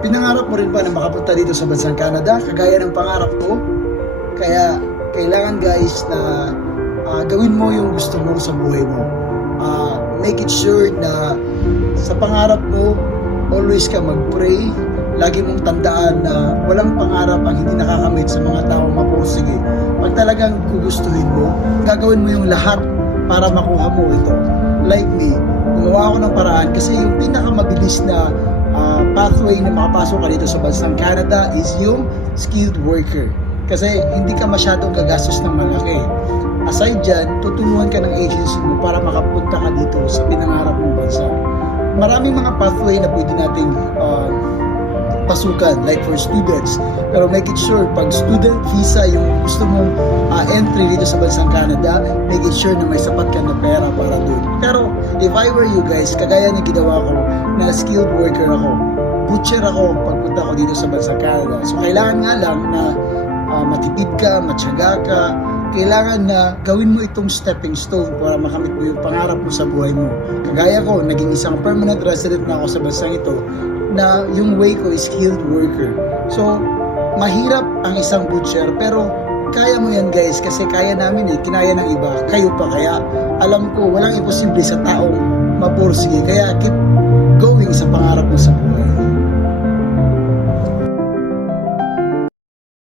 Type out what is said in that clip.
Pinangarap mo rin ba na makapunta dito sa bansang Canada, kagaya ng pangarap ko? Kaya kailangan guys na gawin mo yung gusto mo sa buhay mo. Make it sure na sa pangarap mo, always ka mag-pray. Lagi mong tandaan na walang pangarap ang hindi nakakamit sa mga taong mapursige. Pag talagang gugustuhin mo, gagawin mo yung lahat para makuha mo ito. Like me, gumawa ako ng paraan kasi yung pinakamabilis na pathway na makapasok ka dito sa bansang Canada is yung skilled worker. Kasi hindi ka masyadong gagastos ng malaki. Aside dyan, tutulungan ka ng agency mo para makapunta ka dito sa pinangarap mong bansa. Maraming mga pathway na pwede nating pasukan, like for students. Pero make it sure, pag student visa yung gusto mong entry dito sa bansang Canada, make it sure na may sapat ka na pera para doon. Pero if I were you guys, kagaya ng ginawa ko, na skilled worker ako, butcher ako pagpunta ko dito sa bansang Canada. So kailangan nga lang na matipid ka, matyaga ka, kailangan na gawin mo itong stepping stone para makamit mo yung pangarap mo sa buhay mo. Kagaya ko, naging isang permanent resident na ako sa bansang ito, na yung way ko is skilled worker. So, mahirap ang isang butcher, pero kaya mo yan guys, kasi kaya namin kinaya ng iba, kayo pa. Kaya alam ko, walang imposible sa taong mapursige, kaya keep going sa pangarap mo sa buhay.